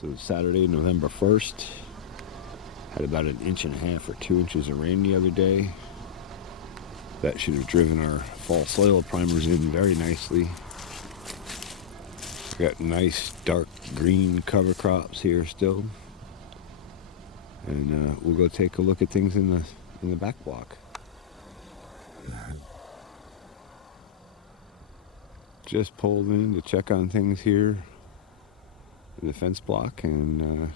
So Saturday, November 1st, had about 1.5 or 2 inches of rain the other day. That should have driven our fall soil primers in very nicely. We got nice dark green cover crops here still. And we'll go take a look at things in the back block. Just pulled in to check on things here in the fence block, and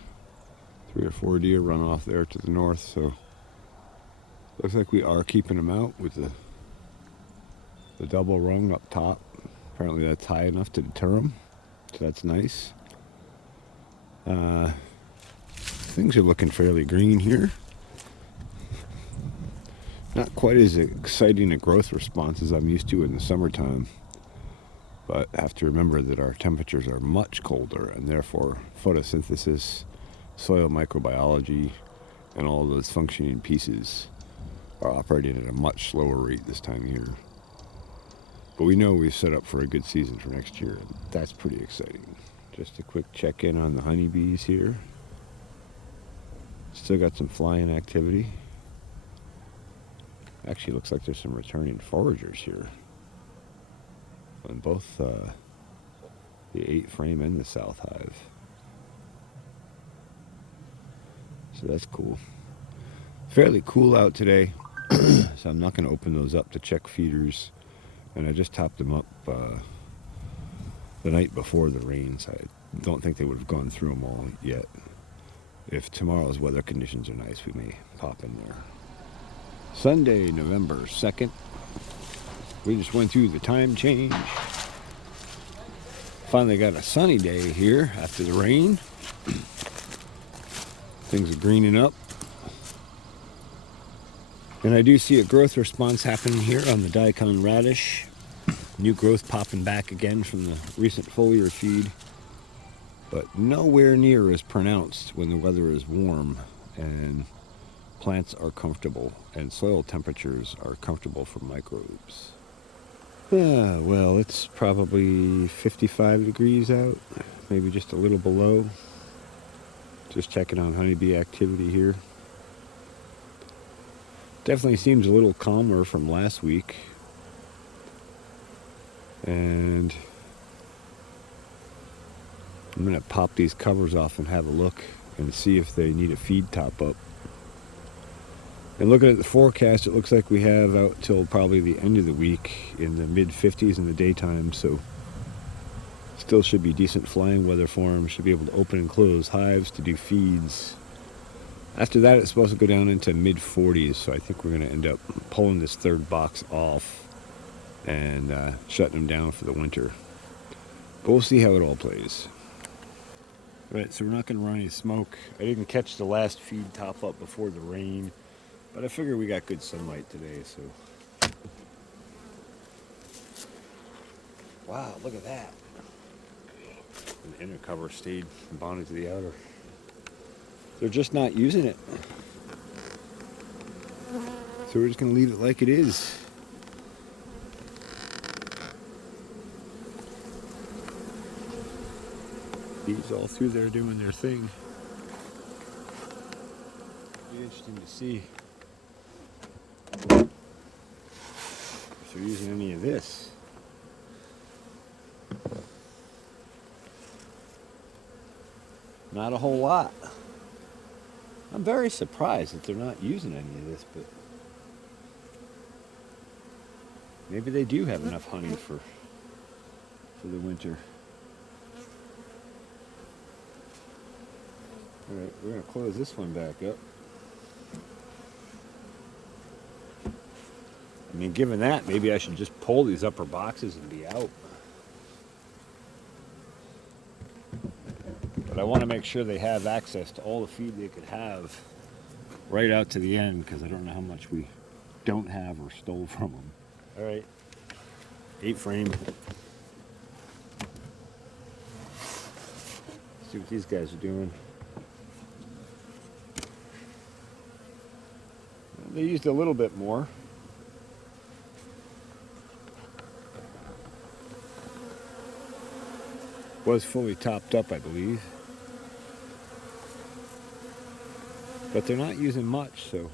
3 or 4 deer run off there to the north, so looks like we are keeping them out with the double rung up top. Apparently that's high enough to deter them, so that's nice. Things are looking fairly green here. Not quite as exciting a growth response as I'm used to in the summertime, but have to remember that our temperatures are much colder, and therefore photosynthesis, soil microbiology, and all those functioning pieces are operating at a much slower rate this time of year. But we know we've set up for a good season for next year, and that's pretty exciting. Just a quick check-in on the honeybees here. Still got some flying activity. Actually looks like there's some returning foragers here on both the 8-frame and the south hive. So that's cool. Fairly cool out today, so I'm not going to open those up to check feeders. And I just topped them up the night before the rain, so I don't think they would have gone through them all yet. If tomorrow's weather conditions are nice, we may pop in there. Sunday, November 2nd. We just went through the time change. Finally got a sunny day here after the rain. Things are greening up. And I do see a growth response happening here on the daikon radish. New growth popping back again from the recent foliar feed. But nowhere near as pronounced when the weather is warm and plants are comfortable and soil temperatures are comfortable for microbes. Well, it's probably 55 degrees out, maybe just a little below. Just checking on honeybee activity here. Definitely seems a little calmer from last week. And I'm going to pop these covers off and have a look and see if they need a feed top up. And looking at the forecast, it looks like we have out till probably the end of the week in the mid-50s in the daytime, so still should be decent flying weather for them. Should be able to open and close hives to do feeds. After that, it's supposed to go down into mid-40s, so I think we're going to end up pulling this third box off and shutting them down for the winter. But we'll see how it all plays. Right, so we're not going to run any smoke. I didn't catch the last feed top up before the rain, but I figure we got good sunlight today, so. Wow, look at that. The inner cover stayed bonded to the outer. They're just not using it. So we're just going to leave it like it is. Bees all through there doing their thing. Be interesting to see if they're using any of this. Not a whole lot. I'm very surprised that they're not using any of this, but maybe they do have enough honey for the winter. Alright, we're going to close this one back up. I mean, given that, maybe I should just pull these upper boxes and be out. But I want to make sure they have access to all the feed they could have right out to the end, because I don't know how much we don't have or stole from them. Alright, 8-frame. See what these guys are doing. They used a little bit more. Was fully topped up, I believe. but they're not using much, so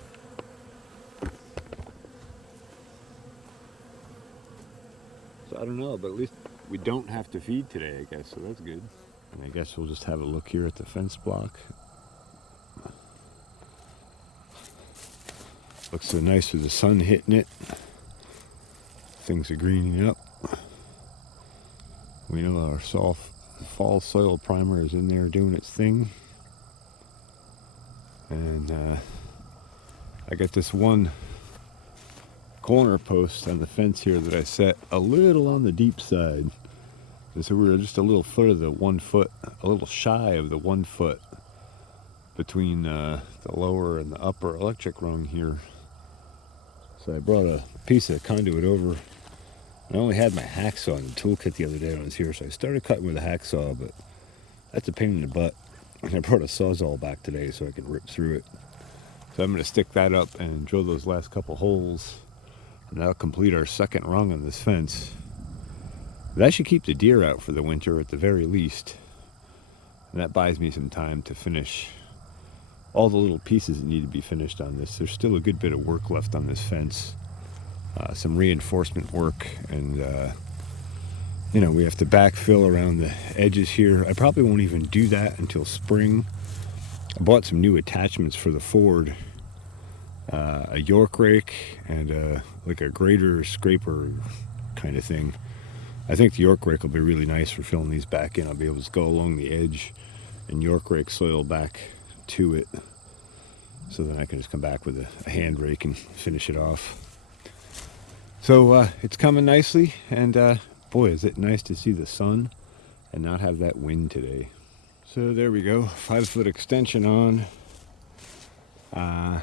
I don't know, but at least we don't have to feed today, I guess, so that's good. And I guess we'll just have a look here at the fence block. Looks so nice with the sun hitting it. Things are greening up. We know our fall soil primer is in there doing its thing. And I got this one corner post on the fence here that I set a little on the deep side. And so we were just a little further, 1 foot, a little shy of the 1 foot between the lower and the upper electric rung here. So I brought a piece of conduit over. I only had my hacksaw in the toolkit the other day when I was here, so I started cutting with a hacksaw, but that's a pain in the butt. And I brought a Sawzall back today so I could rip through it. So I'm going to stick that up and drill those last couple holes, and that'll complete our second rung on this fence. That should keep the deer out for the winter at the very least. And that buys me some time to finish all the little pieces that need to be finished on this. There's still a good bit of work left on this fence. Some reinforcement work, and we have to backfill around the edges here. I probably won't even do that until spring. I bought some new attachments for the Ford, a York rake and like a grater scraper kind of thing. I think the York rake will be really nice for filling these back in. I'll be able to go along the edge and York rake soil back to it, so then I can just come back with a hand rake and finish it off. So it's coming nicely, and boy, is it nice to see the sun and not have that wind today. So there we go, 5 foot extension on. And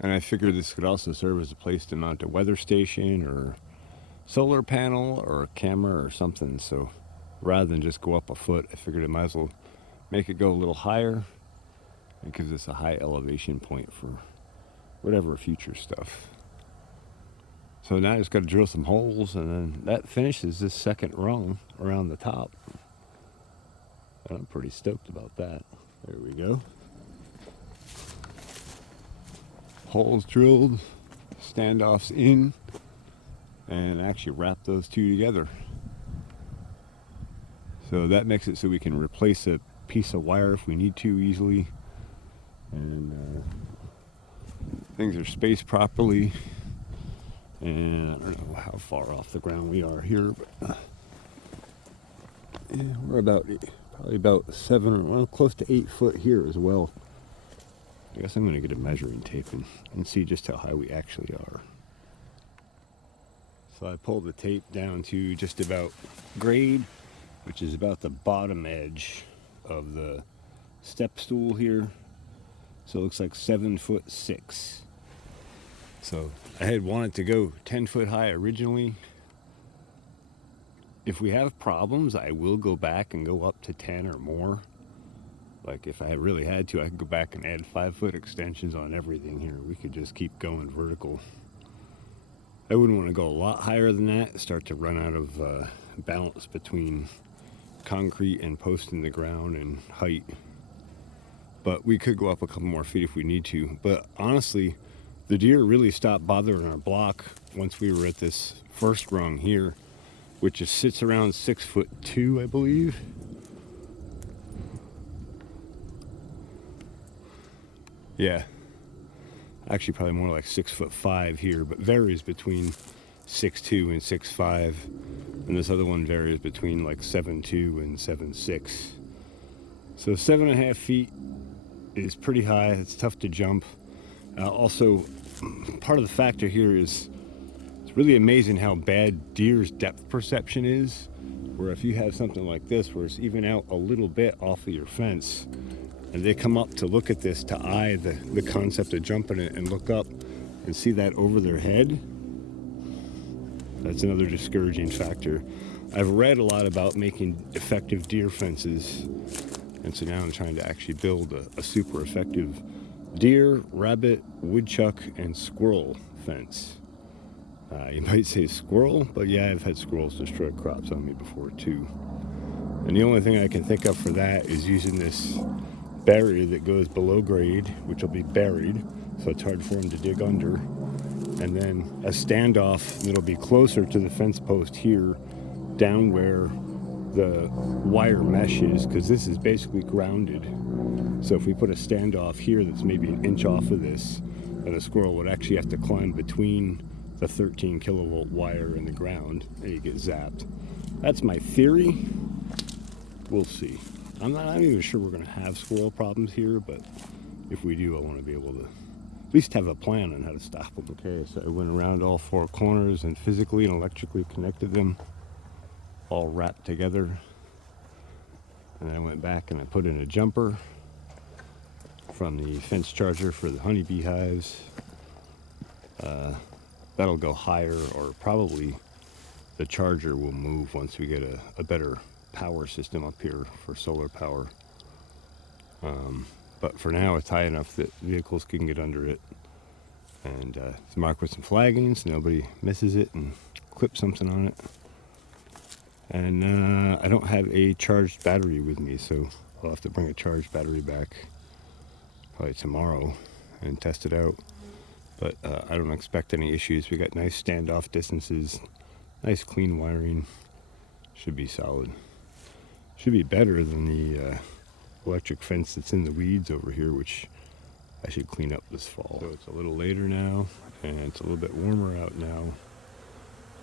I figured this could also serve as a place to mount a weather station or solar panel or a camera or something. So rather than just go up a foot, I figured I might as well make it go a little higher. It gives us a high elevation point for whatever future stuff. So now I just got to drill some holes, and then that finishes this second rung around the top. And I'm pretty stoked about that. There we go. Holes drilled, standoffs in, and actually wrap those two together. So that makes it so we can replace a piece of wire if we need to easily. And things are spaced properly. And I don't know how far off the ground we are here, but yeah, we're probably about 7 or close to 8 foot here as well. I guess I'm going to get a measuring tape and see just how high we actually are. So I pulled the tape down to just about grade, which is about the bottom edge of the step stool here. So it looks like 7'6". So I had wanted to go 10 foot high originally. If we have problems, I will go back and go up to 10 or more. Like if I really had to, I could go back and add 5 foot extensions on everything here. We could just keep going vertical. I wouldn't want to go a lot higher than that, start to run out of balance between concrete and post in the ground and height. But we could go up a couple more feet if we need to. But honestly, the deer really stopped bothering our block once we were at this first rung here, which just sits around 6'2", I believe. Yeah, actually probably more like 6'5" here, but varies between 6'2" and 6'5", and this other one varies between like 7'2" and 7'6". So 7.5 feet is pretty high. It's tough to jump. Also, part of the factor here is it's really amazing how bad deer's depth perception is, where if you have something like this where it's even out a little bit off of your fence and they come up to look at this, to eye the concept of jumping it and look up and see that over their head, that's another discouraging factor. I've read a lot about making effective deer fences, and so now I'm trying to actually build a super effective deer, rabbit, woodchuck, and squirrel fence. You might say squirrel, but yeah, I've had squirrels destroy crops on me before too. And the only thing I can think of for that is using this barrier that goes below grade, which will be buried, so it's hard for them to dig under. And then a standoff that'll be closer to the fence post here, down where the wire mesh is, because this is basically grounded. So if we put a standoff here that's maybe an inch off of this, then a squirrel would actually have to climb between the 13 kilovolt wire and the ground, and you get zapped. That's my theory. We'll see. I'm not even sure we're going to have squirrel problems here, but if we do, I want to be able to at least have a plan on how to stop them. Okay, so I went around all four corners and physically and electrically connected them, all wrapped together. And then I went back and I put in a jumper from the fence charger for the honeybee hives. That'll go higher, or probably the charger will move once we get a better power system up here for solar power. But for now, it's high enough that vehicles can get under it. And it's marked with some flagging so nobody misses it and clips something on it. And I don't have a charged battery with me, so I'll have to bring a charged battery back probably tomorrow and test it out. But I don't expect any issues. We got nice standoff distances, nice clean wiring. Should be solid. Should be better than the electric fence that's in the weeds over here, which I should clean up this fall. So it's a little later now, and it's a little bit warmer out now.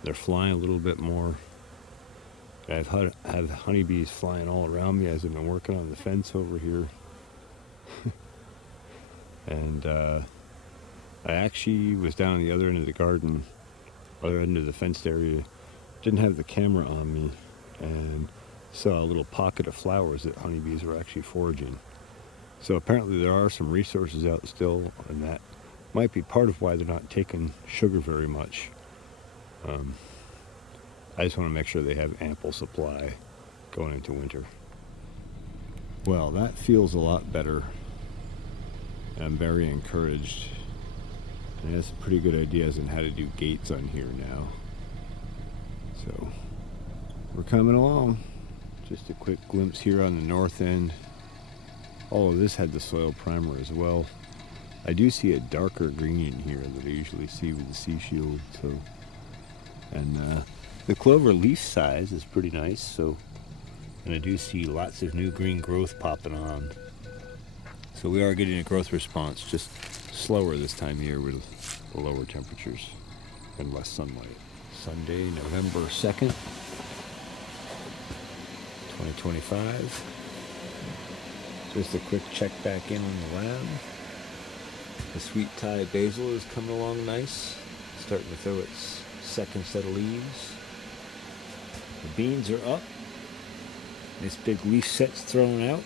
They're flying a little bit more. I've had honeybees flying all around me as I've been working on the fence over here. And I actually was down the other end of the garden, other end of the fenced area, didn't have the camera on me, and saw a little pocket of flowers that honeybees were actually foraging. So apparently there are some resources out still, and that might be part of why they're not taking sugar very much. I just want to make sure they have ample supply going into winter. Well, that feels a lot better. I'm very encouraged. And it has some pretty good ideas on how to do gates on here now. So we're coming along. Just a quick glimpse here on the north end. All of this had the soil primer as well. I do see a darker green in here that I usually see with the sea shield. So, and the clover leaf size is pretty nice. So, and I do see lots of new green growth popping on. So we are getting a growth response, just slower this time of year with the lower temperatures and less sunlight. Sunday, November 2nd, 2025. Just a quick check back in on the lab. The sweet Thai basil is coming along nice, starting to throw its second set of leaves. The beans are up. This big leaf set's thrown out.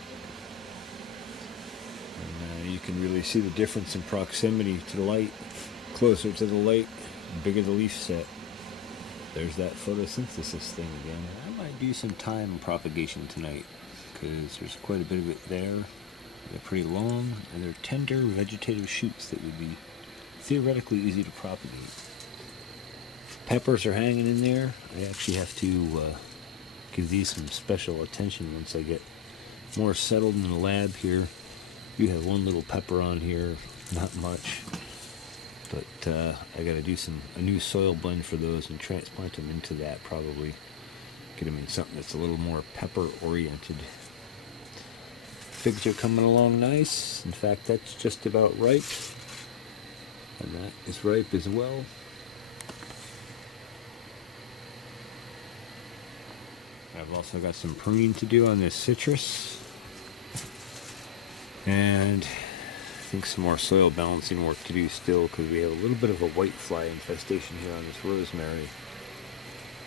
And you can really see the difference in proximity to the light. Closer to the light, the bigger the leaf set. There's that photosynthesis thing again. I might do some thyme propagation tonight, because there's quite a bit of it there. They're pretty long, and they're tender vegetative shoots that would be theoretically easy to propagate. Peppers are hanging in there. I actually have to give these some special attention once I get more settled in the lab here. You have one little pepper on here, not much, but I got to do a new soil blend for those and transplant them into that, probably get them in something that's a little more pepper oriented. Figs are coming along nice. In fact, that's just about ripe, and that is ripe as well. I've also got some pruning to do on this citrus. And I think some more soil balancing work to do still, because we have a little bit of a whitefly infestation here on this rosemary.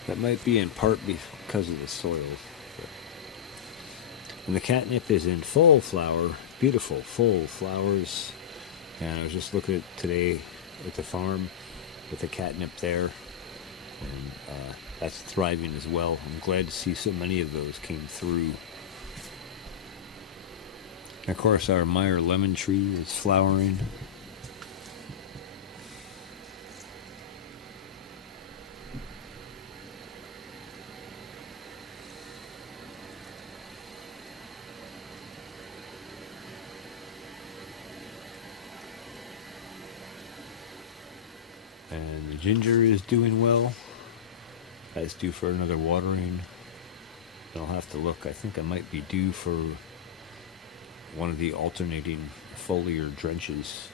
That might be in part because of the soil. And the catnip is in full flower, beautiful full flowers. And I was just looking at today at the farm with the catnip there, and that's thriving as well. I'm glad to see so many of those came through. And of course, our Meyer lemon tree is flowering. ginger is doing well. That's due for another watering. I'll have to look. I think I might be due for one of the alternating foliar drenches.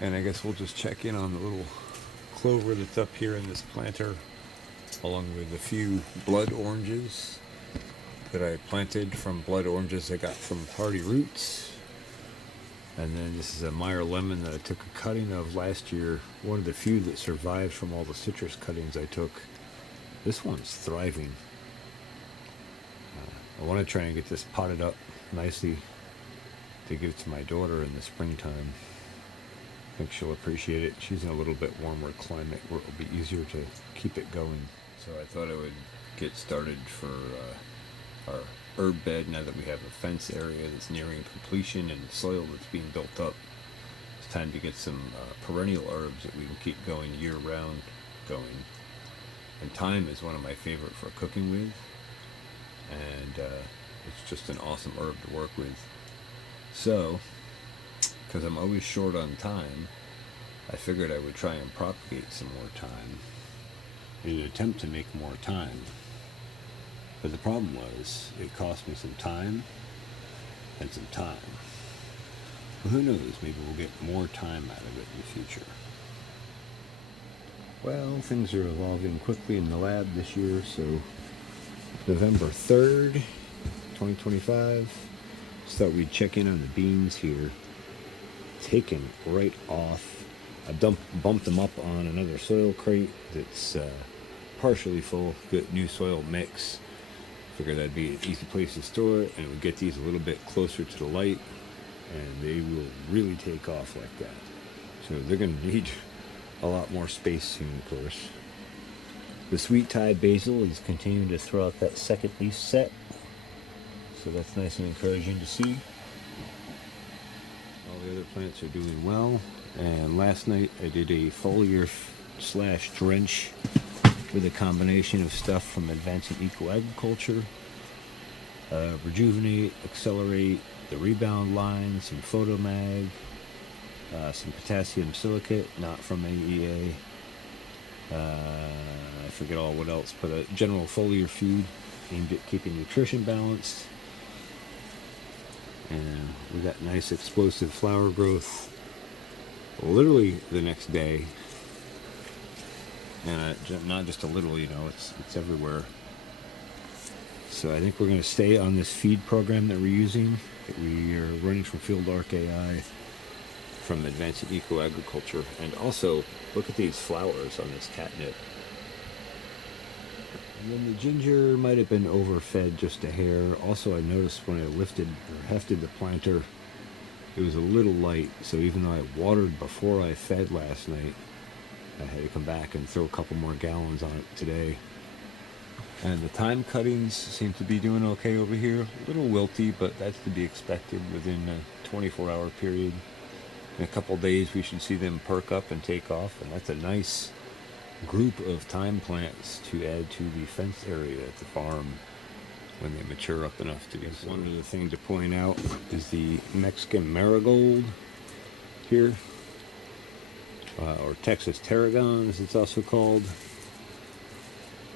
And I guess we'll just check in on the little clover that's up here in this planter, along with a few blood oranges that I planted from blood oranges I got from Hardy Roots. And then this is a Meyer lemon that I took a cutting of last year. One of the few that survived from all the citrus cuttings I took. This one's thriving. I want to try and get this potted up nicely to give to my daughter in the springtime. I think she'll appreciate it. She's in a little bit warmer climate where it'll be easier to keep it going. So I thought I would get started for our herb bed now that we have a fence area that's nearing completion and soil that's being built up. It's time to get some perennial herbs that we can keep going year round going. And thyme is one of my favorite for cooking with. And it's just an awesome herb to work with. So, because I'm always short on time, I figured I would try and propagate some more thyme in an attempt to make more thyme. But the problem was, it cost me some time and some time. But who knows, maybe we'll get more time out of it in the future. Well, things are evolving quickly in the lab this year, so November 3rd, 2025. Just thought we'd check in on the beans here. Taken right off. I bumped them up on another soil crate that's partially full. Good new soil mix. Figured that'd be an easy place to store it, and it would get these a little bit closer to the light, and they will really take off like that. So they're going to need a lot more space soon, of course. The sweet Thai basil is continuing to throw out that second leaf set, so that's nice and encouraging to see. All the other plants are doing well, and last night I did a foliar / drench with a combination of stuff from Advancing Eco Agriculture, Rejuvenate, Accelerate, the Rebound line, some Photomag, some potassium silicate, not from AEA. I forget all what else, but a general foliar feed aimed at keeping nutrition balanced. And we got nice explosive flower growth literally the next day. And not just a little, you know, it's everywhere. So I think we're going to stay on this feed program that we're using. We are running from Field Arc AI from Advanced Eco Agriculture. And also, look at these flowers on this catnip. And then the ginger might have been overfed just a hair. Also, I noticed when I lifted or hefted the planter, it was a little light. So even though I watered before I fed last night, I had to come back and throw a couple more gallons on it today. And the thyme cuttings seem to be doing okay over here. A little wilty, but that's to be expected within a 24-hour period. In a couple days, we should see them perk up and take off, and that's a nice group of thyme plants to add to the fence area at the farm when they mature up enough to do so. One other thing to point out is the Mexican marigold here, or Texas tarragon as it's also called,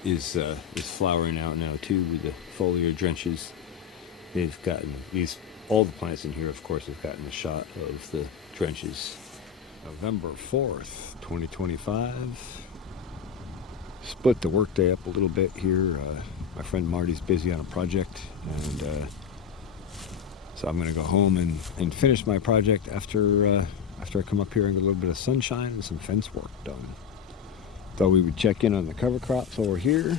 is flowering out now too with the foliar drenches. They've gotten all the plants in here, of course, have gotten a shot of the drenches. November 4th, 2025. Split the workday up a little bit here. My friend Marty's busy on a project, and so I'm going to go home and finish my project after I come up here and get a little bit of sunshine and some fence work done. Thought we would check in on the cover crops over here.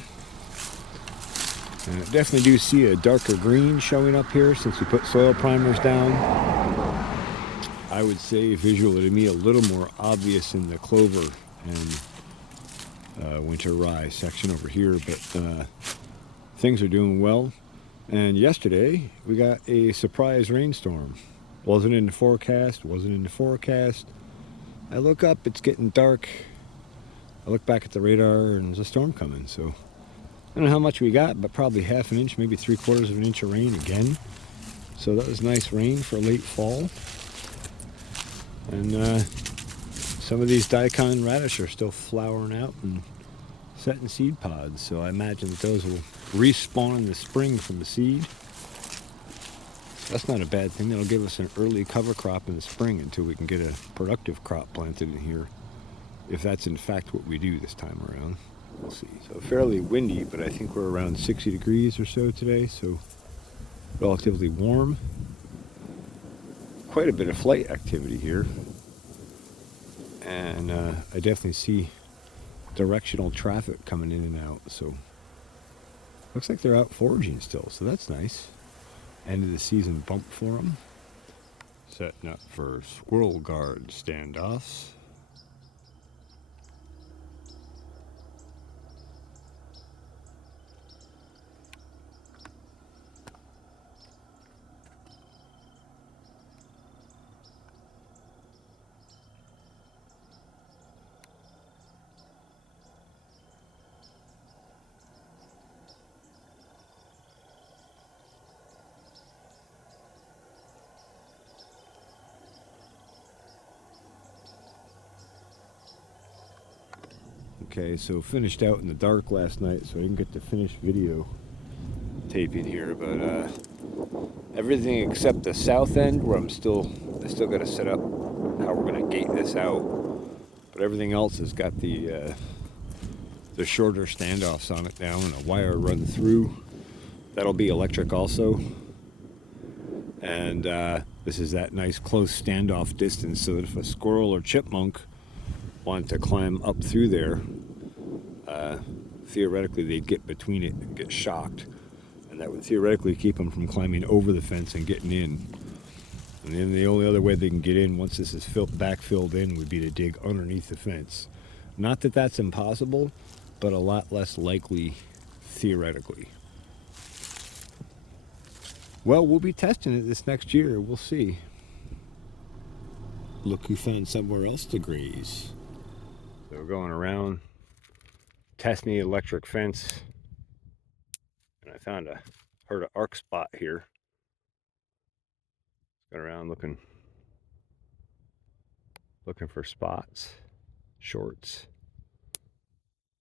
And I definitely do see a darker green showing up here since we put soil primers down. I would say visually to me a little more obvious in the clover and winter rye section over here, but things are doing well. And yesterday we got a surprise rainstorm. Wasn't in the forecast. I look up, it's getting dark. I look back at the radar and there's a storm coming. So I don't know how much we got, but probably half an inch, maybe 3/4 of an inch of rain again. So that was nice rain for late fall. And some of these daikon radish are still flowering out and setting seed pods, so I imagine that those will respawn in the spring from the seed. That's not a bad thing. That'll give us an early cover crop in the spring until we can get a productive crop planted in here, if that's in fact what we do this time around. We'll see. So fairly windy, but I think we're around 60 degrees or so today, so relatively warm. Quite a bit of flight activity here, and I definitely see directional traffic coming in and out, so looks like they're out foraging still, so that's nice. End of the season bump for them. Setting up for squirrel guard standoffs. Okay, so finished out in the dark last night, so I didn't get to finish video taping here, but everything except the south end where I still got to set up how we're going to gate this out, but everything else has got the shorter standoffs on it now and a wire run through. That'll be electric also, and this is that nice close standoff distance, so that if a squirrel or chipmunk wanted to climb up through there, theoretically they'd get between it and get shocked, and that would theoretically keep them from climbing over the fence and getting in. And then the only other way they can get in once this is backfilled in would be to dig underneath the fence. Not that that's impossible, but a lot less likely theoretically. Well, we'll be testing it this next year. We'll see. Look who found somewhere else to graze. So we're going around testing the electric fence, and I found heard an arc spot here. Got around looking for spots, shorts,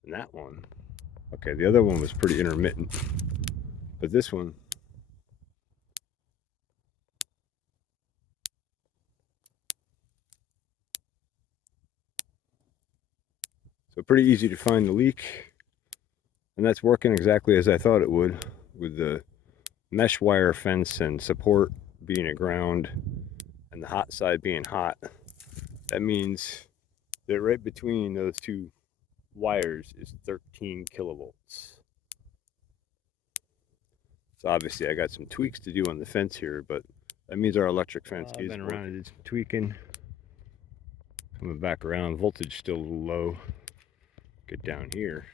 and that one. Okay, the other one was pretty intermittent, but this one, so pretty easy to find the leak, and that's working exactly as I thought it would, with the mesh wire fence and support being a ground and the hot side being hot. That means that right between those two wires is 13 kilovolts. So obviously I got some tweaks to do on the fence here, but that means our electric fence is working. Around, I did some tweaking. Coming back around, voltage still a little low. Get down here.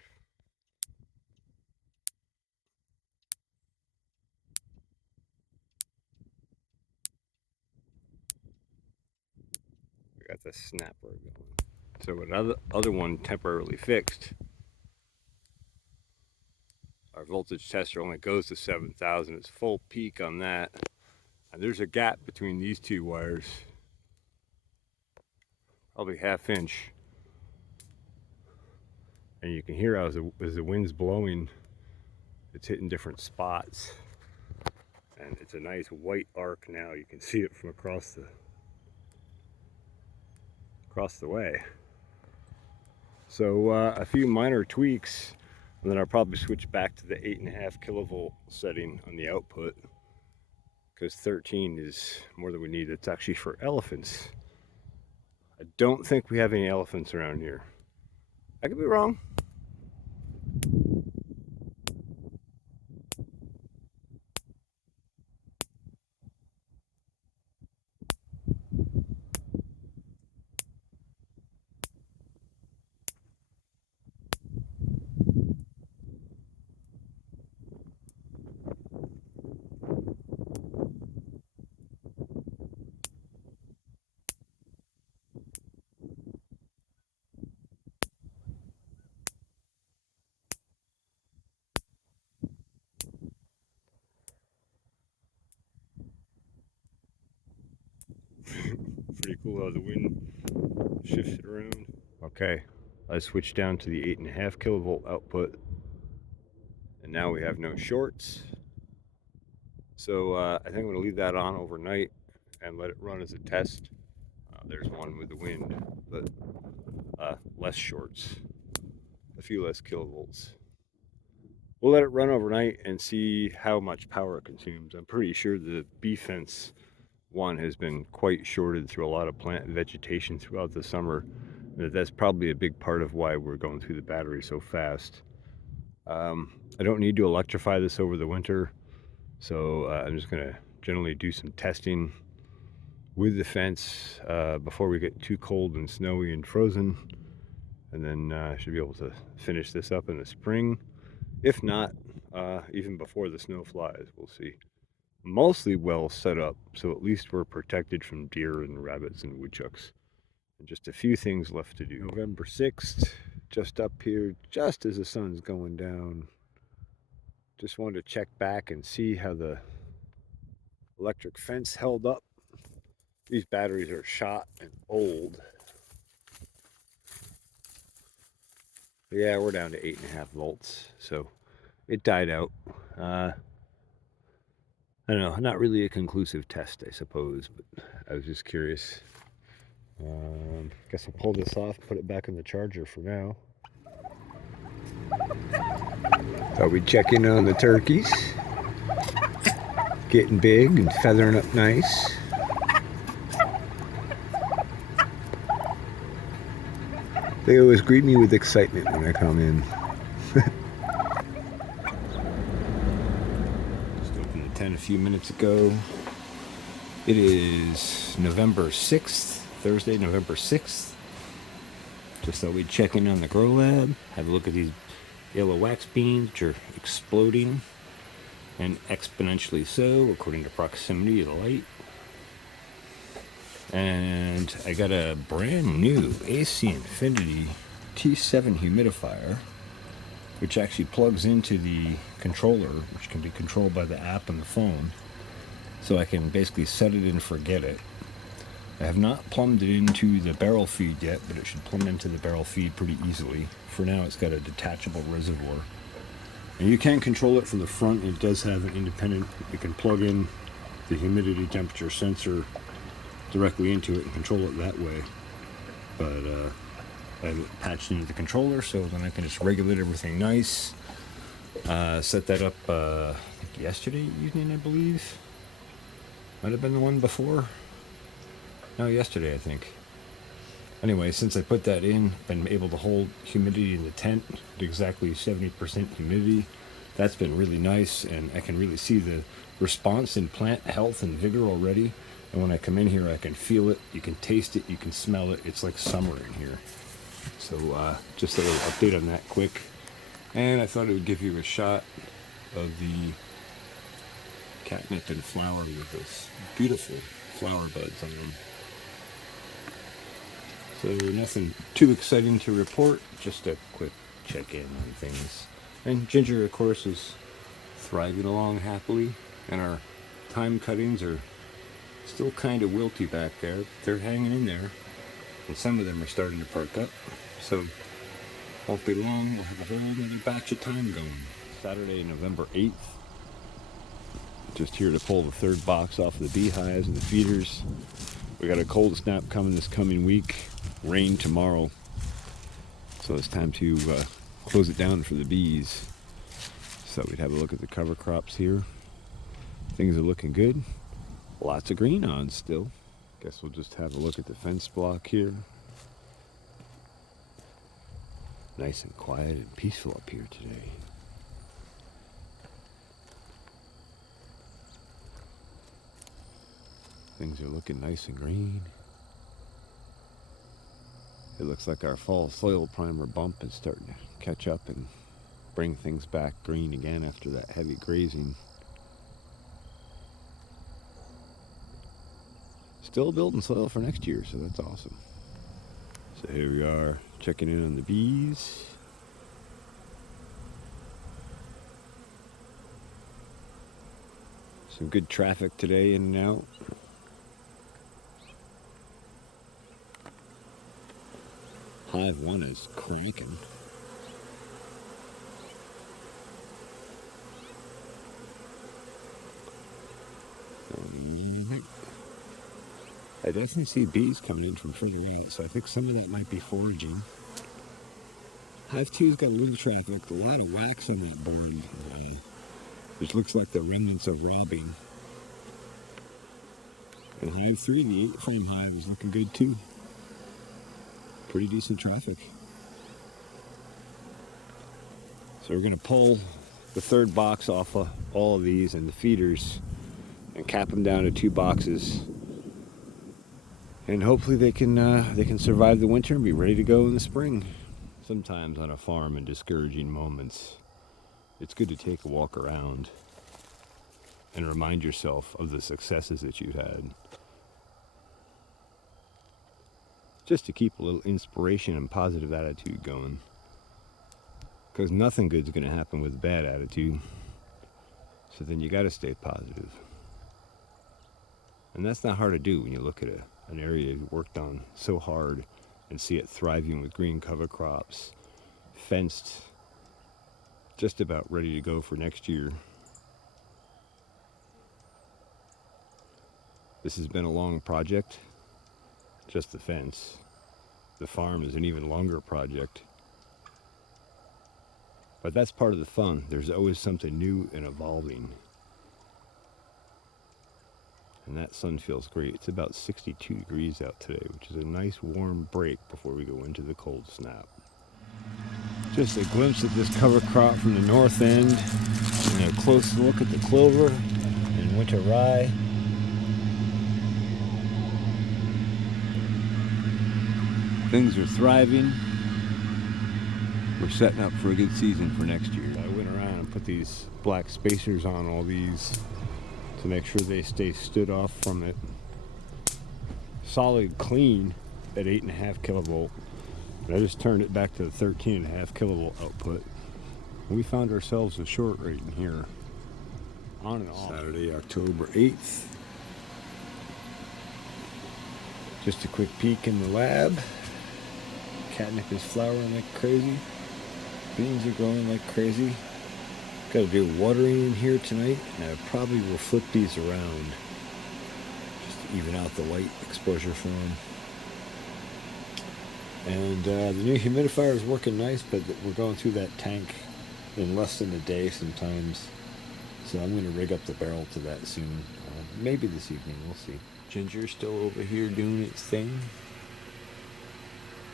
I got the snapper going. So what other one temporarily fixed, our voltage tester only goes to 7,000. It's full peak on that. And there's a gap between these two wires, probably ½ inch. And you can hear as the wind's blowing, it's hitting different spots. And it's a nice white arc now. You can see it from across the way. So a few minor tweaks, and then I'll probably switch back to the 8.5 kilovolt setting on the output, because 13 is more than we need. It's actually for elephants. I don't think we have any elephants around here. I could be wrong. Pretty cool how the wind shifts it around. Okay, I switched down to the 8.5 kilovolt output, and now we have no shorts. So I think I'm going to leave that on overnight and let it run as a test. There's one with the wind, but less shorts, a few less kilovolts. We'll let it run overnight and see how much power it consumes. I'm pretty sure the bee fence one has been quite shorted through a lot of plant vegetation throughout the summer. That's probably a big part of why we're going through the battery so fast. I don't need to electrify this over the winter, so I'm just going to generally do some testing with the fence before we get too cold and snowy and frozen, and then I should be able to finish this up in the spring. If not, even before the snow flies, we'll see. Mostly well set up, so at least we're protected from deer and rabbits and woodchucks. And just a few things left to do. November 6th, just up here, just as the sun's going down. Just wanted to check back and see how the electric fence held up. These batteries are shot and old. Yeah, we're down to 8.5 volts, so it died out. I don't know, not really a conclusive test, I suppose, but I was just curious. Guess I'll pull this off, put it back in the charger for now. Thought we'd check in on the turkeys. Getting big and feathering up nice. They always greet me with excitement when I come in. Just opened the tent a few minutes ago. It is November 6th, Thursday, November 6th. Just thought we'd check in on the grow lab, have a look at these yellow wax beans, which are exploding, and exponentially so, according to proximity of the light. And I got a brand new AC Infinity T7 humidifier, which actually plugs into the controller, which can be controlled by the app on the phone. So I can basically set it and forget it. I have not plumbed it into the barrel feed yet, but it should plumb into the barrel feed pretty easily. For now, it's got a detachable reservoir. And you can control it from the front. It does have an independent, you can plug in the humidity temperature sensor directly into it and control it that way. But I have it patched into the controller, so then I can just regulate everything nice. Set that up yesterday evening, I believe. Might have been the one before. No, yesterday, I think. Anyway, since I put that in, I've been able to hold humidity in the tent at exactly 70% humidity. That's been really nice, and I can really see the response in plant health and vigor already. And when I come in here, I can feel it, you can taste it, you can smell it. It's like summer in here. So just a little update on that quick. And I thought it would give you a shot of the catnip and flower with those beautiful flower buds on them. So nothing too exciting to report, just a quick check-in on things. And Ginger, of course, is thriving along happily, and our thyme cuttings are still kind of wilty back there. They're hanging in there, and some of them are starting to perk up. So won't be long, we'll have a whole other batch of thyme going. Saturday, November 8th. Just here to pull the third box off of the beehives and the feeders. We got a cold snap coming this coming week. Rain tomorrow. So it's time to close it down for the bees. So we'd have a look at the cover crops here. Things are looking good. Lots of green on still. Guess we'll just have a look at the fence block here. Nice and quiet and peaceful up here today. Things are looking nice and green. It looks like our fall soil primer bump is starting to catch up and bring things back green again after that heavy grazing. Still building soil for next year, so that's awesome. So here we are, checking in on the bees. Some good traffic today in and out. Hive 1 is cranking. I definitely see bees coming in from further out, so I think some of that might be foraging. Hive 2's got a little traffic, a lot of wax on that barn, which looks like the remnants of robbing. And Hive 3, the 8-frame hive, is looking good too. Pretty decent traffic. So we're going to pull the third box off of all of these and the feeders and cap them down to 2 boxes. And hopefully they can survive the winter and be ready to go in the spring. Sometimes on a farm in discouraging moments, it's good to take a walk around and remind yourself of the successes that you've had. Just to keep a little inspiration and positive attitude going. Because nothing good's going to happen with bad attitude. So then you got to stay positive. And that's not hard to do when you look at an area you've worked on so hard and see it thriving with green cover crops, fenced, just about ready to go for next year. This has been a long project, just the fence. The farm is an even longer project. But that's part of the fun. There's always something new and evolving. And that sun feels great. It's about 62 degrees out today, which is a nice warm break before we go into the cold snap. Just a glimpse at this cover crop from the north end, and a close look at the clover and winter rye. Things are thriving. We're setting up for a good season for next year. I went around and put these black spacers on all these to make sure they stay stood off from it. Solid clean at 8.5 kilovolt. And I just turned it back to the 13.5 kilovolt output. And we found ourselves a short rate in here. On and off. Saturday, October 8th. Just a quick peek in the lab. Catnip is flowering like crazy. Beans are growing like crazy. Got to do watering in here tonight, and I probably will flip these around just to even out the light exposure for them. And the new humidifier is working nice, but we're going through that tank in less than a day sometimes. So I'm going to rig up the barrel to that soon. Maybe this evening, we'll see. Ginger's still over here doing its thing.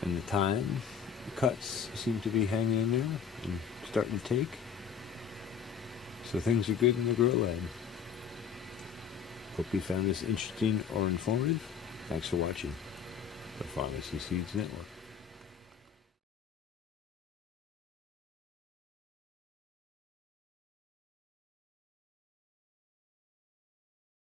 And the thyme, the cuts seem to be hanging in there and starting to take. So things are good in the grow lab. Hope you found this interesting or informative. Thanks for watching the Finalizing Seeds Network.